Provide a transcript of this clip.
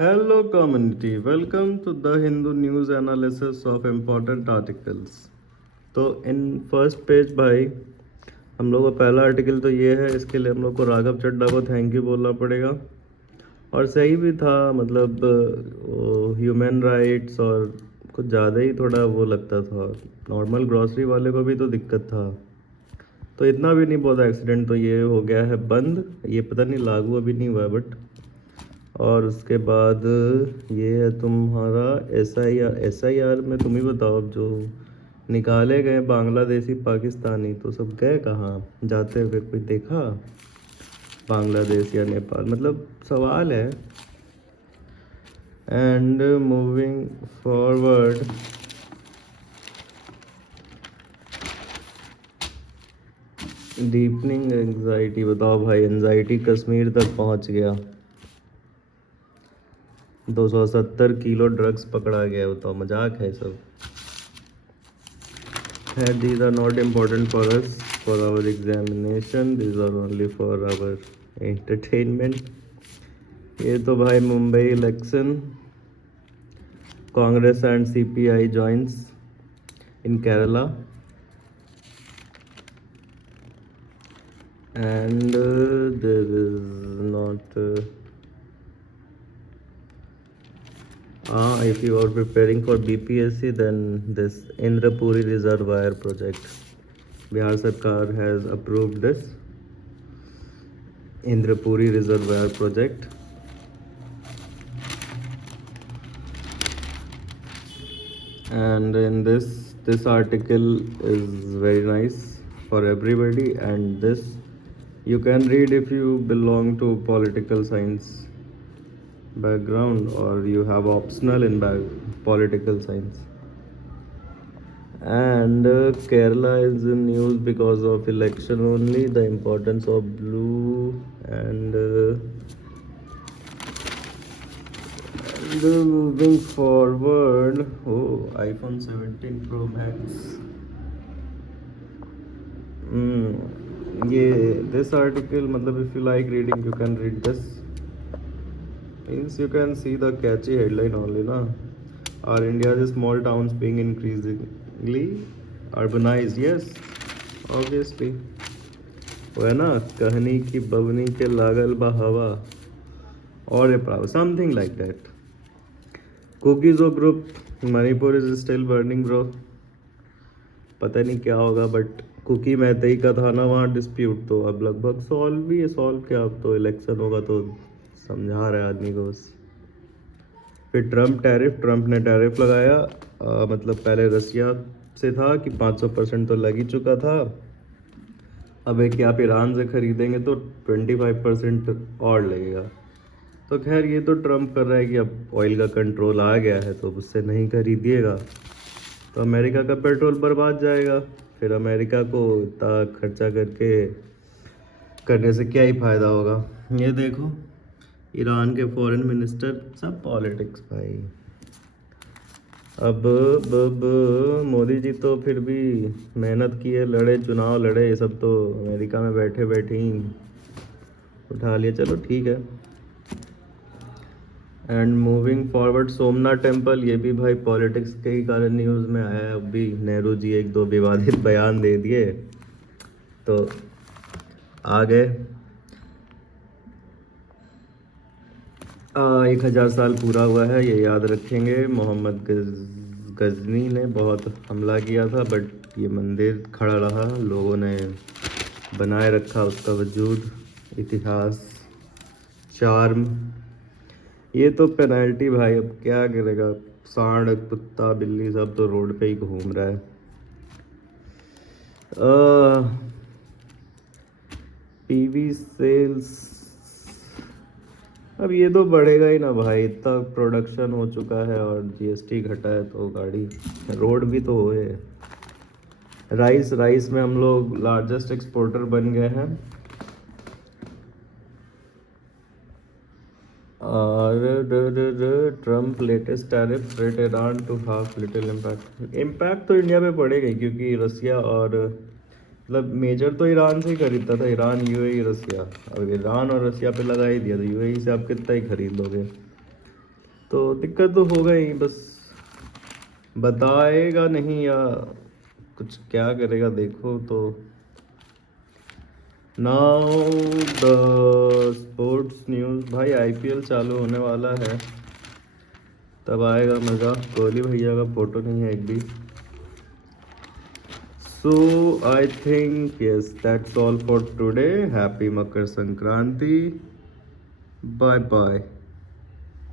Hello community, welcome to the Hindu news analysis of important articles. तो in first page भाई हम लोग का पहला आर्टिकल तो ये है, इसके लिए हम लोग को राघव चड्ढा को थैंक यू बोलना पड़ेगा। और सही भी था, मतलब ह्यूमन राइट्स और कुछ ज़्यादा ही थोड़ा वो लगता था। नॉर्मल ग्रॉसरी वाले को भी तो दिक्कत था, तो इतना भी नहीं बहुत एक्सीडेंट। तो ये हो गया है बंद, ये पता नहीं लागू अभी नहीं हुआ है बट। और उसके बाद ये है तुम्हारा एस आई आर में तुम ही बताओ, अब जो निकाले गए बांग्लादेशी पाकिस्तानी तो सब गए कहाँ जाते हुए, कोई देखा बांग्लादेश या नेपाल, मतलब सवाल है। And moving forward, deepening anxiety, बताओ भाई एंजाइटी कश्मीर तक पहुंच गया। 270 किलो ड्रग्स पकड़ा गया, बताओ मजाक है सब। These are not important for us for our examination, these are only for our entertainment. ये तो भाई Mumbai election, Congress and CPI joins in Kerala, and there is not if you are preparing for BPSC, then this Indrapuri Reservoir project, Bihar Sarkar has approved this Indrapuri Reservoir project. And in this article is very nice for everybody, and this you can read if you belong to political science background or you have optional in political science. And Kerala is in news because of election only, the importance of blue and moving forward. Oh, iPhone 17 Pro Max. ये this article, मतलब if you like reading you can read this. Means you can see the catchy headline only na. Are India's small towns being increasingly urbanized? Yes, obviously. वो है ना, कहनी की बवनी के लागल बा हवा और ए प्राव, समथिंग लाइक दैट। कुकीज़ो group Manipur is still burning bro, पता नहीं क्या होगा बट कुकी मैतई का था ना वहाँ डिस्प्यूट, तो अब लगभग सॉल्व क्या, अब तो इलेक्शन होगा तो समझा रहे आदमी को बस। फिर ट्रम्प ने टैरिफ लगाया, मतलब पहले रसिया से था कि 500% तो लग ही चुका था, अब एक कि आप ईरान से ख़रीदेंगे तो 25% और लगेगा। तो खैर ये तो ट्रम्प कर रहा है कि अब ऑयल का कंट्रोल आ गया है तो उससे नहीं खरीदिएगा, तो अमेरिका का पेट्रोल बर्बाद जाएगा। फिर अमेरिका को इतना खर्चा करने से क्या ही फ़ायदा होगा। ये देखो ईरान के फॉरेन मिनिस्टर, सब पॉलिटिक्स भाई। अब मोदी जी तो फिर भी मेहनत किए, लड़े, चुनाव लड़े, ये सब तो अमेरिका में बैठे ही उठा लिए, चलो ठीक है। And moving forward, Somnath temple, ये भी भाई पॉलिटिक्स के ही कारण न्यूज़ में आया है। अब भी नेहरू जी एक दो विवादित बयान दे दिए तो आ गए। 1000 साल पूरा हुआ है, ये याद रखेंगे। मोहम्मद गजनी ने बहुत हमला किया था बट ये मंदिर खड़ा रहा, लोगों ने बनाए रखा उसका वजूद, इतिहास, चार्म। ये तो पेनल्टी भाई, अब क्या करेगा, सांड कुत्ता बिल्ली सब तो रोड पे ही घूम रहा है। PV सेल्स, अब ये तो बढ़ेगा ही ना भाई, इतना प्रोडक्शन हो चुका है और GST घटा है तो गाड़ी, रोड भी तो हो है। राइस में हम लोग लार्जेस्ट एक्सपोर्टर बन गए हैं। और Trump latest tariff rate Iran to have little impact तो इंडिया पे पड़ेगा क्योंकि रसिया और मतलब मेजर तो ईरान से ही खरीदता था, ईरान, UAE, रसिया। अब ईरान और रसिया पे लगा ही दिया तो UAE से आप कितना ही खरीद लोगे। तो दिक्कत तो होगा ही, बस बताएगा नहीं या कुछ क्या करेगा देखो। तो नाउ द स्पोर्ट्स न्यूज़। भाई आईपीएल चालू होने वाला है, तब आएगा मज़ा। कोहली भैया का फोटो नहीं है एक भी। So I think yes that's all for today. Happy Makar Sankranti, bye bye.